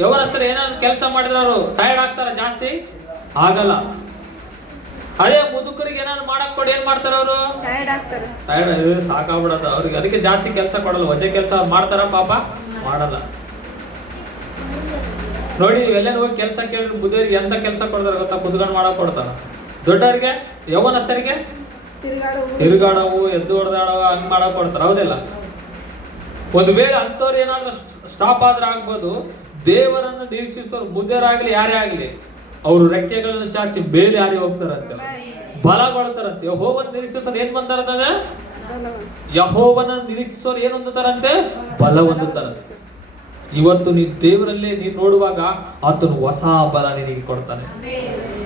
ಯೌವನಸ್ಥರು ಏನಾದ್ರು ಕೆಲಸ ಮಾಡಿದ್ರೆ ಅವರು ಟೈರ್ಡ್ ಆಗ್ತಾರ? ಜಾಸ್ತಿ ಆಗಲ್ಲ. ಅದೇ ಮುದುಕರಿಗೆ ಏನಾದ್ರು ಮಾಡಕ್ ಕೊಡಿ, ಏನ್ ಮಾಡ್ತಾರ ಅವರು? ಟೈರ್ಡ್ ಸಾಕಾಗ್ಬಿಡೋದು ಅವ್ರಿಗೆ. ಅದಕ್ಕೆ ಜಾಸ್ತಿ ಕೆಲಸ ಕೊಡಲ್ಲ. ವಜೆ ಕೆಲಸ ಮಾಡ್ತಾರ? ಪಾಪ ಮಾಡಲ್ಲ. ನೋಡಿ, ಇವೆಲ್ಲ ಹೋಗಿ ಕೆಲಸ ಕೇಳಿದ್ರೆ ಮುದುವರಿಗೆ ಎಂತ ಕೆಲಸ ಕೊಡ್ತಾರ ಗೊತ್ತಾ? ಕುತ್ಕೊಂಡು ಮಾಡಕ್ ಕೊಡ್ತಾರ. ದೊಡ್ಡವರಿಗೆ, ಯೌವನಸ್ಥರಿಗೆ ತಿರುಗಾಡವು, ಎದ್ದು ಹೊಡೆದಾಡವು, ಹಂಗ್ ಮಾಡಕ್ ಕೊಡ್ತಾರ. ಹೌದಿಲ್ಲ? ಒಂದು ವೇಳೆ ಅಂಥವ್ರು ಏನಾದ್ರೂ ಸ್ಟಾಪ್ ಆದ್ರೆ ಆಗ್ಬೋದು. ದೇವರನ್ನು ನಿರೀಕ್ಷಿಸೋರು ಮುದ್ದರಾಗ್ಲಿ ಯಾರೇ ಆಗ್ಲಿ, ಅವರು ರೆಕ್ಕೆಗಳನ್ನು ಚಾಚಿ ಬೇರೆ ಯಾರೇ ಹೋಗ್ತಾರಂತೆ, ಬಲಗೊಳ್ತಾರಂತೆ. ಯೆಹೋವನ ನಿರೀಕ್ಷಿಸೋರು ಏನ್ ಬಂದಾರಂತೆ? ಯೆಹೋವನ ನಿರೀಕ್ಷಿಸೋರು ಏನ್ ಹೊಂದುತ್ತಾರಂತೆ? ಬಲ ಹೊಂದುತ್ತಾರಂತೆ. ಇವತ್ತು ನೀ ದೇವರಲ್ಲೇ ನೀನು ನೋಡುವಾಗ ಆತನು ಹೊಸ ಬಲ ನಿನಗೆ ಕೊಡ್ತಾನೆ.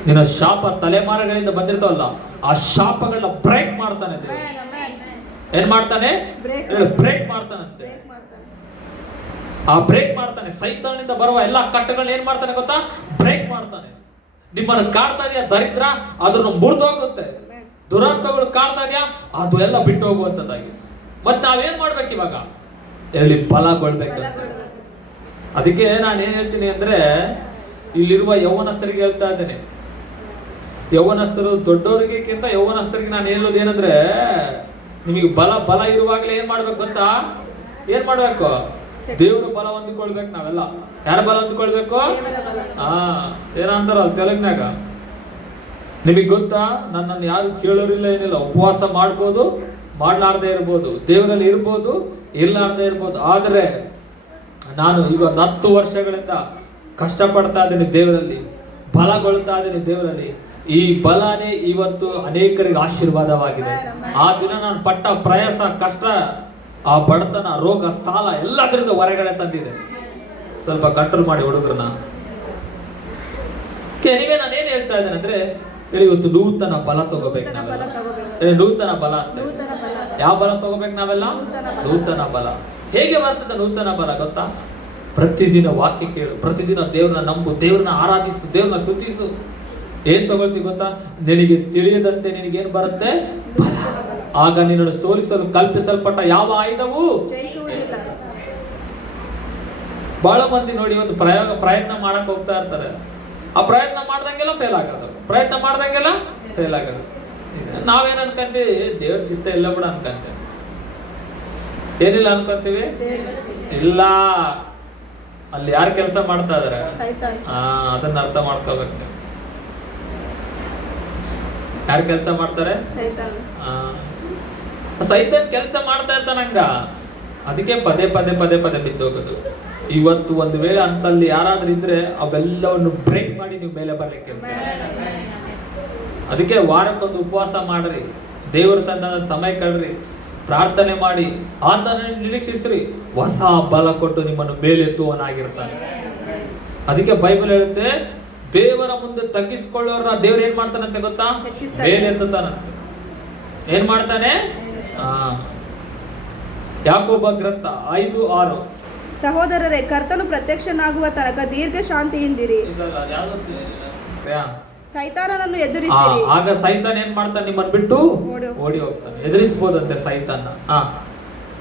ನಿನ್ನ ಶಾಪ ತಲೆಮಾರುಗಳಿಂದ ಬಂದಿರ್ತಾವಲ್ಲ, ಆ ಶಾಪಗಳನ್ನ ಬ್ರೇಕ್ ಮಾಡ್ತಾನೆ ದೇವರು. ಏನ್ ಮಾಡ್ತಾನೆ? ಬ್ರೇಕ್ ಮಾಡ್ತಾನಂತೆ. ಆ ಬ್ರೇಕ್ ಮಾಡ್ತಾನೆ. ಸೈತಾನನಿಂದ ಬರುವ ಎಲ್ಲ ಕಟ್ಟುಗಳನ್ನ ಏನ್ ಮಾಡ್ತಾನೆ ಗೊತ್ತಾ? ಬ್ರೇಕ್ ಮಾಡ್ತಾನೆ. ನಿಮ್ಮನ್ನು ಕಾಡ್ತಾ ಇದೆಯಾ ದರಿದ್ರ, ಅದನ್ನು ಮುರಿದೋಗುತ್ತೆ. ದುರಾತ್ಮಗಳು ಕಾಡ್ತಾ ಇದೆಯಾ, ಅದು ಎಲ್ಲ ಬಿಟ್ಟು ಹೋಗುವಂಥದ್ದಾಗಿ. ಮತ್ತೆ ನಾವೇನ್ ಮಾಡ್ಬೇಕು ಇವಾಗ? ಹೇಳಿ, ಬಲಗೊಳ್ಬೇಕಂತ. ಅದಕ್ಕೆ ನಾನು ಏನ್ ಹೇಳ್ತೀನಿ ಅಂದ್ರೆ, ಇಲ್ಲಿರುವ ಯೌವನಸ್ಥರಿಗೆ ಹೇಳ್ತಾ ಇದ್ದೇನೆ. ಯೌವನಸ್ಥರು ದೊಡ್ಡವರಿಗಿಂತ ಯೌವನಸ್ಥರಿಗೆ ನಾನು ಹೇಳೋದೇನಂದ್ರೆ, ನಿಮಗೆ ಬಲ ಇರುವಾಗಲೇ ಏನ್ ಮಾಡ್ಬೇಕು ಗೊತ್ತಾ? ಏನ್ ಮಾಡ್ಬೇಕು? ದೇವ್ರ ಬಲ ಹೊಂದಿಕೊಳ್ಬೇಕು ನಾವೆಲ್ಲ. ಯಾರ ಬಲ ಹೊಂದಿಕೊಳ್ಬೇಕು? ಏನಂತಾರಲ್ಲ ತೆಲುಗಿನಾಗ, ನಿಮಗೆ ಗೊತ್ತಾ, ನನ್ನನ್ನು ಯಾರು ಕೇಳೋರಿಲ್ಲ, ಏನಿಲ್ಲ. ಉಪವಾಸ ಮಾಡ್ಬೋದು, ಮಾಡ್ಲಾರ್ದೇ ಇರ್ಬೋದು, ದೇವರಲ್ಲಿ ಇರ್ಬೋದು, ಇರ್ಲಾರ್ದೇ ಇರ್ಬೋದು. ಆದರೆ ನಾನು ಈಗ 10 ವರ್ಷಗಳಿಂದ ಕಷ್ಟಪಡ್ತಾ ಇದ್ದೀನಿ ದೇವರಲ್ಲಿ, ಬಲಗೊಳ್ತಾ ಇದ್ದೀನಿ ದೇವರಲ್ಲಿ. ಈ ಬಲನೇ ಇವತ್ತು ಅನೇಕರಿಗೆ ಆಶೀರ್ವಾದವಾಗಿದೆ. ಆ ದಿನ ನಾನು ಪಟ್ಟ ಪ್ರಯಾಸ, ಕಷ್ಟ, ಆ ಬಡತನ, ರೋಗ, ಸಾಲ ಎಲ್ಲದರಿಂದ ಹೊರಗಡೆ ತಂದಿದೆ. ಸ್ವಲ್ಪ ಕಂಟ್ರೋಲ್ ಮಾಡಿ ಹುಡುಗರನ್ನ. ನೀವೇ ನಾನೇನ್ ಹೇಳ್ತಾ ಇದ್ದೇನೆ ಅಂದ್ರೆ, ಹೇಳಿ, ಇವತ್ತು ನೂತನ ಬಲ ತಗೋಬೇಕು ನಾವೆಲ್ಲ. ನೂತನ ಬಲ ಅಂತ. ಯಾವ ಬಲ ತಗೋಬೇಕು ನಾವೆಲ್ಲ? ನೂತನ ಬಲ. ಹೇಗೆ ಬರ್ತದೆ ನೂತನ ಬಲ ಗೊತ್ತಾ? ಪ್ರತಿದಿನ ವಾಕ್ಯ ಕೇಳು, ಪ್ರತಿದಿನ ದೇವ್ರನ್ನ ನಂಬು, ದೇವ್ರನ್ನ ಆರಾಧಿಸು, ದೇವ್ರನ್ನ ಸ್ತುತಿಸು. ಏನ್ ತಗೊಳ್ತಿ ಗೊತ್ತಾ? ನಿನಗೆ ತಿಳಿಯದಂತೆ ನಿನಗೇನು ಬರುತ್ತೆ? ಬಲ. ಆಗ ನಿನ್ನನ್ನು ತೋರಿಸಲು ಕಲ್ಪಿಸಲ್ಪಟ್ಟ ಯಾವ ಆಯುಧವೂ. ಬಹಳ ಮಂದಿ ನೋಡಿ, ಇವತ್ತು ಪ್ರಯತ್ನ ಮಾಡಕ್ ಹೋಗ್ತಾ ಇರ್ತಾರೆ. ಆ ಪ್ರಯತ್ನ ಮಾಡ್ದಂಗೆಲ್ಲ ಫೇಲ್ ಆಗೋದು, ಪ್ರಯತ್ನ ಮಾಡ್ದಂಗೆಲ್ಲ ಫೇಲ್ ಆಗೋದು. ನಾವೇನ್ ಅನ್ಕೊಂತೀವಿ? ದೇವ್ರ ಚಿತ್ತ ಇಲ್ಲ ಬಿಡ ಅನ್ಕೊಂತೀವಿ. ಏನಿಲ್ಲ ಅನ್ಕೊಂತೀವಿ? ಇಲ್ಲ, ಅಲ್ಲಿ ಯಾರು ಕೆಲಸ ಮಾಡ್ತಾ ಇದಾರೆ? ಅದನ್ನ ಅರ್ಥ ಮಾಡ್ಕೋಬೇಕು ನೀವು. ಯಾರು ಕೆಲಸ ಮಾಡ್ತಾರೆ? ಸೈತಾನ್ ಕೆಲಸ ಮಾಡ್ತಾ ಇರ್ತಾನಂಗ. ಅದಕ್ಕೆ ಪದೇ ಪದೇ ಪದೇ ಪದೇ ಬಿದ್ದೋಗೋದು. ಇವತ್ತು ಒಂದು ವೇಳೆ ಅಂತಲ್ಲಿ ಯಾರಾದ್ರೂ ಇದ್ರೆ ಅವೆಲ್ಲವನ್ನು ಬ್ರೇಕ್ ಮಾಡಿ ನೀವು ಮೇಲೆ ಬರ್ಲಿಕ್ಕೆ. ಅದಕ್ಕೆ ವಾರಕ್ಕೊಂದು ಉಪವಾಸ ಮಾಡ್ರಿ, ದೇವರ ಸನ್ನಿಧಾನದ ಸಮಯ ಕಳ್ರಿ, ಪ್ರಾರ್ಥನೆ ಮಾಡಿ, ಆತನ ನಿರೀಕ್ಷಿಸ್ರಿ. ಹೊಸ ಬಲ ಕೊಟ್ಟು ನಿಮ್ಮನ್ನು ಮೇಲೆತ್ತುವನಾಗಿರ್ತಾನೆ. ಅದಕ್ಕೆ ಬೈಬಲ್ ಹೇಳುತ್ತೆ, ದೇವರ ಮುಂದೆ ತಗ್ಗಿಸಿಕೊಳ್ಳೋರ್ನ ದೇವ್ರು ಏನ್ ಮಾಡ್ತಾನಂತೆ ಗೊತ್ತಾ? ಮೇಲೆತ್ತುತ್ತಾನಂತೆ. ಏನ್ ಮಾಡ್ತಾನೆ? ಯಾಕೋಬ ಗ್ರಂಥ 5:6. ಸಹೋದರರೇ, ಕರ್ತನು ಪ್ರತ್ಯಕ್ಷನಾಗುವ ತನಕ ದೀರ್ಘ ಶಾಂತಿಯಿಂದಿರಿ. ಸೈತಾನನನ್ನು ಎದುರಿಸಿರಿ. ಆಗ ಸೈತಾನ್ ಏನ್ ಮಾಡ್ತಾನೆ? ನಿಮ್ಮನ್ನು ಬಿಟ್ಟು ಓಡಿ ಹೋಗ್ತಾನೆ. ಎದುರಿಸಬಹುದಂತೆ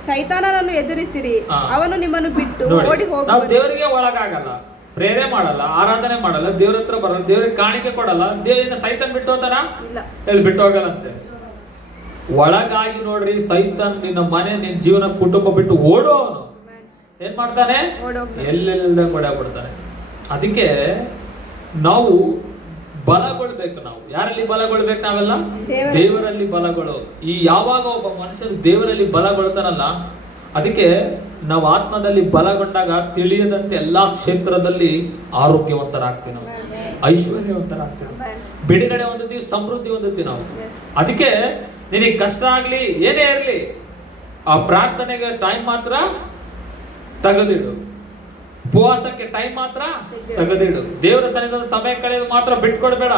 ಸೈತಾನನನ್ನು ಎದುರಿಸಿರಿ, ಅವನು ನಿಮ್ಮನ್ನು ಬಿಟ್ಟು ಓಡಿ ಹೋಗುವನು. ನಾವು ದೇವರಿಗೆ ಒಳಗಾಗಲ್ಲ, ಪ್ರೇರೆ ಮಾಡಲ್ಲ, ಆರಾಧನೆ ಮಾಡಲ್ಲ, ದೇವ್ರ ಹತ್ರ ಬರಲ್ಲ, ದೇವ್ರಿಗೆ ಕಾಣಿಕೆ ಕೊಡಲ್ಲ. ದೇವರಿಂದ ಸೈತಾನ್ ಬಿಟ್ಟು ಹೋತಾನ? ಹೇಳಿ, ಬಿಟ್ಟು ಹೋಗಲ್ಲಂತೆ. ಒಳಗಾಗಿ ನೋಡ್ರಿ, ಸೈತಾನ್ ನಿನ್ನ ಮನೆ, ನಿನ್ನ ಜೀವನ, ಕುಟುಂಬ ಬಿಟ್ಟು ಓಡೋನು. ಏನ್ ಮಾಡ್ತಾನೆ? ಎಲ್ಲೆಲ್ಲ ಕೊಡಬಿಡ್ತಾನೆ. ಅದಕ್ಕೆ ನಾವು ಬಲಗೊಳ್ಬೇಕು. ನಾವು ಯಾರಲ್ಲಿ ಬಲಗೊಳ್ಬೇಕು? ನಾವೆಲ್ಲ ದೇವರಲ್ಲಿ ಬಲಗೊಳ್ಳೋ. ಈ ಯಾವಾಗ ಒಬ್ಬ ಮನುಷ್ಯನು ದೇವರಲ್ಲಿ ಬಲಗೊಳ್ತಾನಲ್ಲ, ಅದಕ್ಕೆ ನಾವು ಆತ್ಮದಲ್ಲಿ ಬಲಗೊಂಡಾಗ ತಿಳಿಯದಂತೆ ಎಲ್ಲಾ ಕ್ಷೇತ್ರದಲ್ಲಿ ಆರೋಗ್ಯವಂತರಾಗ್ತೀವಿ, ನಾವು ಐಶ್ವರ್ಯವಂತರಾಗ್ತೀವಿ, ಬಿಡುಗಡೆ ಹೊಂದುತ್ತೀವಿ, ಸಮೃದ್ಧಿ ಹೊಂದುತ್ತೀವಿ ನಾವು. ಅದಕ್ಕೆ ನಿನಗೆ ಕಷ್ಟ ಆಗ್ಲಿ, ಏನೇ ಇರಲಿ, ಆ ಪ್ರಾರ್ಥನೆಗೆ ಟೈಮ್ ಮಾತ್ರ ತೆಗೆದಿಡು, ಉಪವಾಸಕ್ಕೆ ಟೈಮ್ ಮಾತ್ರ ತೆಗೆದಿಡು, ದೇವರ ಸನ್ನಿಧಾನದ ಸಮಯ ಕಳೆಯೋದು ಮಾತ್ರ ಬಿಟ್ಕೊಡ್ಬೇಡ.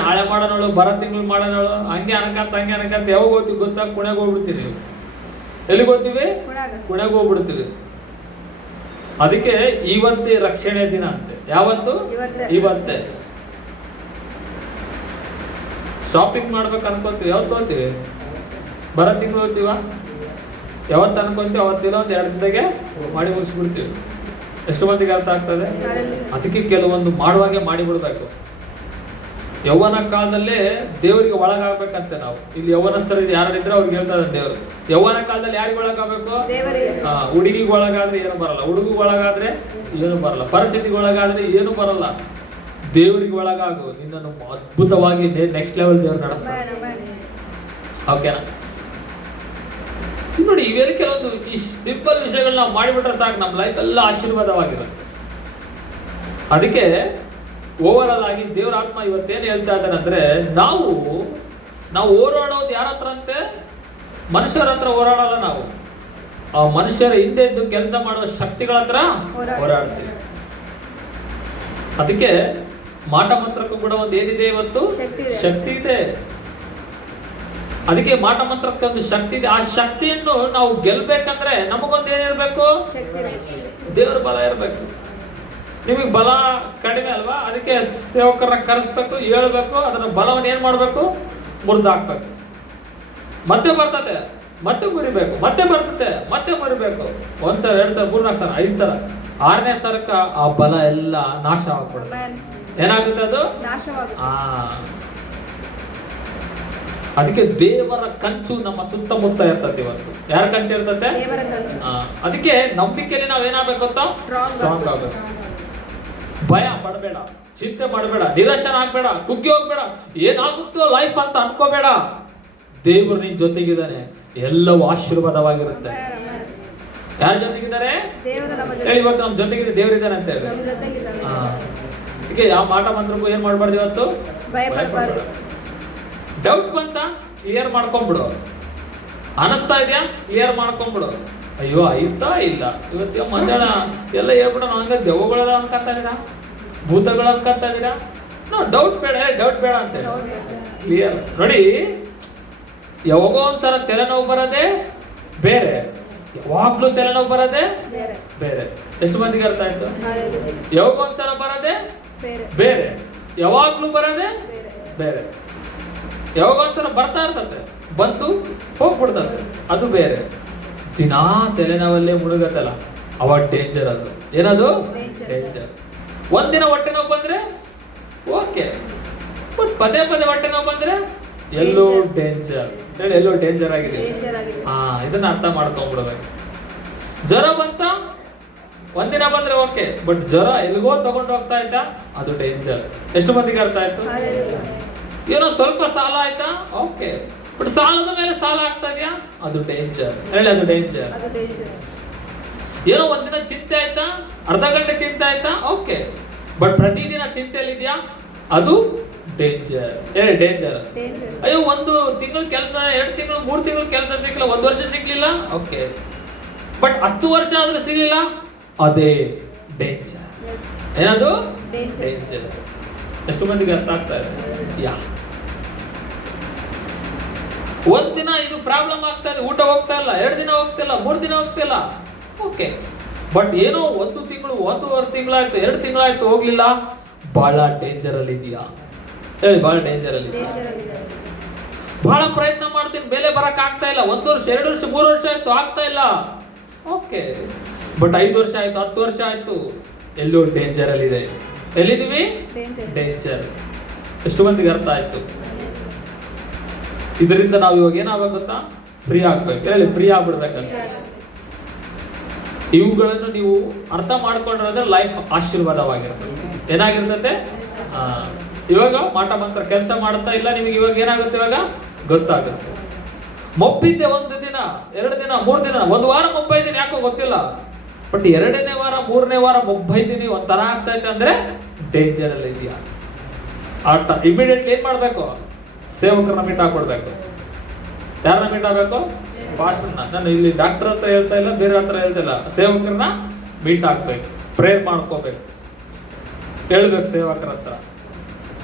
ನಾಳೆ ಮಾಡೋಣಳು, ಬರೋ ತಿಂಗಳು ಮಾಡೋಣಳು, ಹಂಗೆ ಅನ್ಕಂತ ಯಾವಾಗ ಹೋಗ್ತೀವಿ ಗೊತ್ತಾ? ಕುಣೆಗೆ ಹೋಗ್ಬಿಡ್ತೀವಿ. ಎಲ್ಲಿಗೆ ಹೋಗ್ತೀವಿ? ಕುಣೆಗೆ ಹೋಗ್ಬಿಡ್ತೀವಿ. ಅದಕ್ಕೆ ಇವತ್ತೇ ರಕ್ಷಣೆ ದಿನ ಅಂತೆ. ಯಾವತ್ತು? ಇವತ್ತೇ. ಶಾಪಿಂಗ್ ಮಾಡ್ಬೇಕು ಅನ್ಕೋತೀವಿ, ಯಾವತ್ತು ಹೋಗ್ತೀವಿ? ಬರೋ ತಿಂಗಳು ಹೋಗ್ತೀವ? ಯಾವತ್ತು ಅನ್ಕೊಂತೀವಿ ಅವತ್ತಿಲ್ಲ, ಒಂದು 2 ದಿನದಾಗೆ ಮಾಡಿ ಮುಗಿಸ್ಬಿಡ್ತೀವಿ. ಎಷ್ಟು ಮಂದಿಗೆ ಅರ್ಥ ಆಗ್ತದೆ? ಅದಕ್ಕೆ ಕೆಲವೊಂದು ಮಾಡುವಾಗೆ ಮಾಡಿಬಿಡ್ಬೇಕು. ಯೌವನ ಕಾಲದಲ್ಲೇ ದೇವರಿಗೆ ಒಳಗಾಗ್ಬೇಕಂತೆ ನಾವು. ಇಲ್ಲಿ ಯೌವನಸ್ಥರು ಯಾರಿದ್ರೆ ಅವ್ರಿಗೆ ಹೇಳ್ತಾರೆ ದೇವರು. ಯೌವನ ಕಾಲದಲ್ಲಿ ಯಾರಿಗೆ ಒಳಗಾಗಬೇಕು? ಹುಡುಗಿಗೆ ಒಳಗಾದ್ರೆ ಏನು ಬರಲ್ಲ, ಹುಡುಗಿಗೆ ಒಳಗಾದ್ರೆ ಏನು ಬರಲ್ಲ, ಪರಿಸ್ಥಿತಿಗೆ ಒಳಗಾದ್ರೆ ಏನು ಬರಲ್ಲ. ದೇವರಿಗೆ ಒಳಗಾಗು, ನಿನ್ನನ್ನು ಅದ್ಭುತವಾಗಿ ನೆಕ್ಸ್ಟ್ ಲೆವೆಲ್ ದೇವರು ನಡೆಸ್ತಾರೆ. ಓಕೆನಾ? ನೋಡಿ, ಇವೆಲ್ಲ ಕೆಲವೊಂದು ಈ ಸಿಂಪಲ್ ವಿಷಯಗಳನ್ನ ನಾವು ಮಾಡಿಬಿಟ್ರೆ ಸಾಕು, ನಮ್ಮ ಲೈಫ್ ಎಲ್ಲ ಆಶೀರ್ವಾದವಾಗಿರುತ್ತೆ. ಅದಕ್ಕೆ ಓವರ್ ಆಲ್ ಆಗಿ ದೇವರ ಆತ್ಮ ಇವತ್ತೇನು ಹೇಳ್ತಾ ಇದ್ದಾನೆ ಅಂದ್ರೆ, ನಾವು ಹೋರಾಡೋದು ಯಾರ ಹತ್ರ ಅಂತೆ? ಮನುಷ್ಯರ ಹತ್ರ ಹೋರಾಡಲ್ಲ. ನಾವು ಆ ಮನುಷ್ಯರ ಹಿಂದೆ ಇದ್ದು ಕೆಲಸ ಮಾಡೋ ಶಕ್ತಿಗಳ ಹತ್ರ ಹೋರಾಡ್ತೀವಿ. ಅದಕ್ಕೆ ಮಾಟ ಮಂತ್ರಕ್ಕೂ ಕೂಡ ಒಂದು ಏನಿದೆ ಇವತ್ತು? ಶಕ್ತಿ ಇದೆ. ಅದಕ್ಕೆ ಮಾಟ ಮಂತ್ರಕ್ಕೆ ಒಂದು ಶಕ್ತಿ ಇದೆ. ಆ ಶಕ್ತಿಯನ್ನು ನಾವು ಗೆಲ್ಬೇಕಂದ್ರೆ ನಮಗೊಂದು ಏನಿರ್ಬೇಕು? ದೇವರ ಬಲ ಇರಬೇಕು. ನಿಮಗೆ ಬಲ ಕಡಿಮೆ ಅಲ್ವಾ? ಅದಕ್ಕೆ ಸೇವಕರನ್ನ ಕರೆಸ್ಬೇಕು, ಹೇಳ್ಬೇಕು, ಅದನ್ನ ಬಲವನ್ನು ಏನ್ ಮಾಡ್ಬೇಕು? ಮುರಿದು ಹಾಕ್ಬೇಕು. ಮತ್ತೆ ಬರ್ತದೆ, ಮತ್ತೆ ಮುರಿಬೇಕು, ಮತ್ತೆ ಬರ್ತದೆ, ಮತ್ತೆ ಮುರಿಬೇಕು. 1 ಸಲ 2 ಸಲ 3 4 ಸಲ 5 ಸಲ 6ನೇ ಸರಕ್ಕ ಆ ಬಲ ಎಲ್ಲ ನಾಶ ಆಗ್ಬಿಡುತ್ತೆ. ಏನಾಗುತ್ತೆ? ಅದು ಅದಕ್ಕೆ ದೇವರ ಕಂಚು ನಮ್ಮ ಸುತ್ತಮುತ್ತ ಇರ್ತದೆ. ಇವತ್ತು ಯಾರ ಕಂಚು ಇರ್ತದೆ? ಅದಕ್ಕೆ ನಂಬಿಕೆಯಲ್ಲಿ ನಾವೇನಾಗಬೇಕು ಗೊತ್ತಾ? ಸ್ಟ್ರಾಂಗ್ ಆಗಬೇಕು. ಭಯ ಪಡಬೇಡ, ಚಿಂತೆ ಮಾಡಬೇಡ, ನಿರಾಶನ ಆಗ್ಬೇಡ, ಕುಗ್ಗಿ ಹೋಗ್ಬೇಡ, ಏನಾಗುತ್ತೋ ಲೈಫ್ ಅಂತ ಅನ್ಕೋಬೇಡ. ದೇವರು ನಿನ್ ಜೊತೆಗಿದ್ದಾನೆ, ಎಲ್ಲವೂ ಆಶೀರ್ವಾದವಾಗಿರುತ್ತೆ. ಯಾರ ಜೊತೆಗಿದ್ದಾರೆ ಹೇಳಿ? ಇವತ್ತು ನಮ್ಮ ಜೊತೆಗಿದೆ, ದೇವರಿದ್ದಾನೆ ಅಂತ ಹೇಳಿ. ಅದಕ್ಕೆ ಯಾವ ಮಾಟ ಮಂತ್ರಕ್ಕೂ ಏನ್ ಮಾಡ್ಬಾರ್ದು ಇವತ್ತು? ಡೌಟ್ ಬಂತ ಕ್ಲಿಯರ್ ಮಾಡ್ಕೊಂಡ್ಬಿಡು. ಅನಿಸ್ತಾ ಇದೆಯಾ? ಕ್ಲಿಯರ್ ಮಾಡ್ಕೊಂಡ್ಬಿಡು. ಅಯ್ಯೋ ಆಯ್ತಾ ಇಲ್ಲ ಇವತ್ತು ಮಂಜಾಣ ಎಲ್ಲ ಹೇಳ್ಬಿಡ, ಹಂಗ ದೆವ್ವಗಳದ ಅನ್ಕಂತ ಇದೀರಾ, ಭೂತಗಳು ಅನ್ಕಂತ ಇದೀರಾ? ಡೌಟ್ ಬೇಡ, ಡೌಟ್ ಬೇಡ ಅಂತ ಹೇಳಿ ಕ್ಲಿಯರ್. ನೋಡಿ, ಯಾವಾಗೋ ಒಂದ್ಸಲ ತಲೆನೋವು ಬರೋದೇ ಬೇರೆ, ಯಾವಾಗ್ಲೂ ತಲೆನೋವು ಬರೋದೇ ಬೇರೆ. ಎಷ್ಟು ಮಂದಿಗೆ ಅರ್ಥ ಆಯ್ತು? ಯಾವಾಗ ಒಂದ್ಸಲ ಬರೋದೇ ಬೇರೆ, ಯಾವಾಗ್ಲೂ ಬರೋದೇ ಬೇರೆ. ಯಾವಾಗ ಒಂದ್ಸಲ ಬರ್ತಾ ಇರ್ತತೆ, ಬಂದು ಹೋಗ್ಬಿಡ್ತತೆ, ಅದು ಬೇರೆ. ದಿನಾ ತಲೆನೋವಲ್ಲೇ ಮುಳುಗತ್ತಲ್ಲ, ಅವಾಗ ಡೇಂಜರ್. ಅದು ಏನದು? ಡೇಂಜರ್. ಒಂದಿನ ಹೊಟ್ಟೆ ನೋವು ಬಂದ್ರೆ ಓಕೆ, ಬಟ್ ಪದೇ ಪದೇ ಹೊಟ್ಟೆ ನೋವು ಬಂದ್ರೆ ಎಲ್ಲೋ ಡೇಂಜರ್ ಹೇಳಿ, ಎಲ್ಲೋ ಡೇಂಜರ್ ಆಗಿದೆ. ಇದನ್ನ ಅರ್ಥ ಮಾಡ್ಕೊಂಡ್ಬಿಡ್ಬೇಕು. ಜ್ವರ ಬಂತ ಒಂದಿನ ಬಂದ್ರೆ ಓಕೆ, ಬಟ್ ಜ್ವರ ಎಲ್ಗೋ ತಗೊಂಡು ಹೋಗ್ತಾ ಇದ್ದ, ಅದು ಡೇಂಜರ್. ಎಷ್ಟು ಮಂದಿಗೆ ಅರ್ಥ ಆಯ್ತು? ಏನೋ ಸ್ವಲ್ಪ ಸಾಲ ಆಯ್ತಾ ಓಕೆ, ಬಟ್ ಸಾಲದ ಮೇಲೆ ಸಾಲ ಆಗ್ತಾ ಇದೆಯಾ, ಅದು ಡೇಂಜರ್ ಹೇಳಿ, ಅದು ಡೇಂಜರ್. ಏನೋ ಒಂದಿನ ಚಿಂತೆ ಆಯ್ತಾ, ಅರ್ಧ ಗಂಟೆ ಚಿಂತೆ ಆಯ್ತಾ ಓಕೆ, ಬಟ್ ಪ್ರತಿದಿನ ಚಿಂತೆಯಲ್ಲಿದ್ಯಾ, ಅದು ಡೇಂಜರ್ ಹೇಳಿ, ಡೇಂಜರ್. ಅಯ್ಯೋ 1 ತಿಂಗಳು ಕೆಲಸ, 2 ತಿಂಗಳು 3 ತಿಂಗಳು ಕೆಲಸ ಸಿಕ್ಕಿಲ್ಲ, 1 ವರ್ಷ ಸಿಕ್ಲಿಲ್ಲ ಓಕೆ, ಬಟ್ 10 ವರ್ಷ ಆದ್ರೂ ಸಿಗಲಿಲ್ಲ, ಅದೇ ಡೇಂಜರ್. ಏನದು? ಡೇಂಜರ್. ಎಷ್ಟು ಮಂದಿಗೆ ಅರ್ಥ ಆಗ್ತಾ ಇದೆ? ಒಂದಿನ ಇದು ಪ್ರಾಬ್ಲಮ್ ಆಗ್ತಾ ಇದೆ, ಊಟ ಹೋಗ್ತಾ ಇಲ್ಲ, 2 ದಿನ ಹೋಗ್ತಿಲ್ಲ, 3 ದಿನ ಹೋಗ್ತಿಲ್ಲ ಓಕೆ, ಬಟ್ ಏನೋ 1 ತಿಂಗಳು 1.5 ತಿಂಗಳಾಯ್ತು, 2 ತಿಂಗಳಾಯ್ತು ಹೋಗ್ಲಿಲ್ಲ, ಬಹಳ ಡೇಂಜರ್ ಅಲ್ಲಿ ಇದೆಯಾ ಹೇಳಿ, ಬಹಳ ಡೇಂಜರ್ ಅಲ್ಲಿ. ಬಹಳ ಪ್ರಯತ್ನ ಮಾಡ್ತೀನಿ, ಮೇಲೆ ಬರಕ್ ಆಗ್ತಾ ಇಲ್ಲ, 1 ವರ್ಷ 2 ವರ್ಷ 3 ವರ್ಷ ಆಯ್ತು, ಆಗ್ತಾ ಇಲ್ಲ ಓಕೆ, ಬಟ್ 5 ವರ್ಷ ಆಯ್ತು, 10 ವರ್ಷ ಆಯ್ತು, ಎಲ್ಲೋ ಡೇಂಜರ್ ಅಲ್ಲಿ ಇದೆ. ಎಲ್ಲಿದ್ದೀವಿ? ಡೇಂಜರ್. ಎಷ್ಟು ಮಂದಿಗೆ ಅರ್ಥ ಆಯ್ತು? ಇದರಿಂದ ನಾವು ಇವಾಗ ಏನಾಗಬೇಕು ಗೊತ್ತಾ? ಫ್ರೀ ಆಗ್ಬೇಕು ಹೇಳಿ, ಫ್ರೀ ಆಗ್ಬಿಡ್ಬೇಕಂತ. ಇವುಗಳನ್ನು ನೀವು ಅರ್ಥ ಮಾಡ್ಕೊಂಡ್ರೆ ಲೈಫ್ ಆಶೀರ್ವಾದವಾಗಿರ್ತದೆ. ಏನಾಗಿರ್ತದೆ? ಇವಾಗ ಮಾಟ ಮಂತ್ರ ಕೆಲಸ ಮಾಡ್ತಾ ಇಲ್ಲ ನಿಮಗೆ, ಇವಾಗ ಏನಾಗುತ್ತೆ? ಇವಾಗ ಗೊತ್ತಾಗುತ್ತೆ. ಮೊಬ್ಬಿದ್ದೆ 1 ದಿನ 2 ದಿನ 3 ದಿನ 1 ವಾರ ಮೊಬ್ಬೈದ್ದೀನಿ, ಯಾಕೋ ಗೊತ್ತಿಲ್ಲ, ಬಟ್ 2ನೇ ವಾರ 3ನೇ ವಾರ ಮೊಬ್ಬೈತೀನಿ, ಒಂಥರ ಆಗ್ತೈತೆ ಅಂದ್ರೆ ಡೇಂಜರ್ ಅಲ್ಲಿ ಇದೆಯಾ. ಇಮಿಡಿಯೇಟ್ಲಿ ಏನ್ ಮಾಡ್ಬೇಕು? ಸೇವಕರನ್ನ ಮೀಟ್ ಹಾಕೊಡ್ಬೇಕು. ಯಾರನ್ನ ಮೀಟ್ ಆಗ್ಬೇಕು? ಫಾಸ್ಟರ್ನ. ನಾನು ಇಲ್ಲಿ ಡಾಕ್ಟರ್ ಹತ್ರ ಹೇಳ್ತಾ ಇಲ್ಲ, ಬೇರೆ ಹತ್ರ ಹೇಳ್ತಿಲ್ಲ, ಸೇವಕರನ್ನ ಮೀಟ್ ಹಾಕ್ಬೇಕು, ಪ್ರೇಯರ್ ಮಾಡ್ಕೋಬೇಕು, ಹೇಳ್ಬೇಕು ಸೇವಕರ ಹತ್ರ.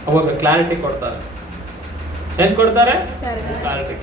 ಅವಾಗ ಕ್ಲಾರಿಟಿ ಕೊಡ್ತಾರೆ. ಏನ್ ಕೊಡ್ತಾರೆ? ಕ್ಲಾರಿಟಿ.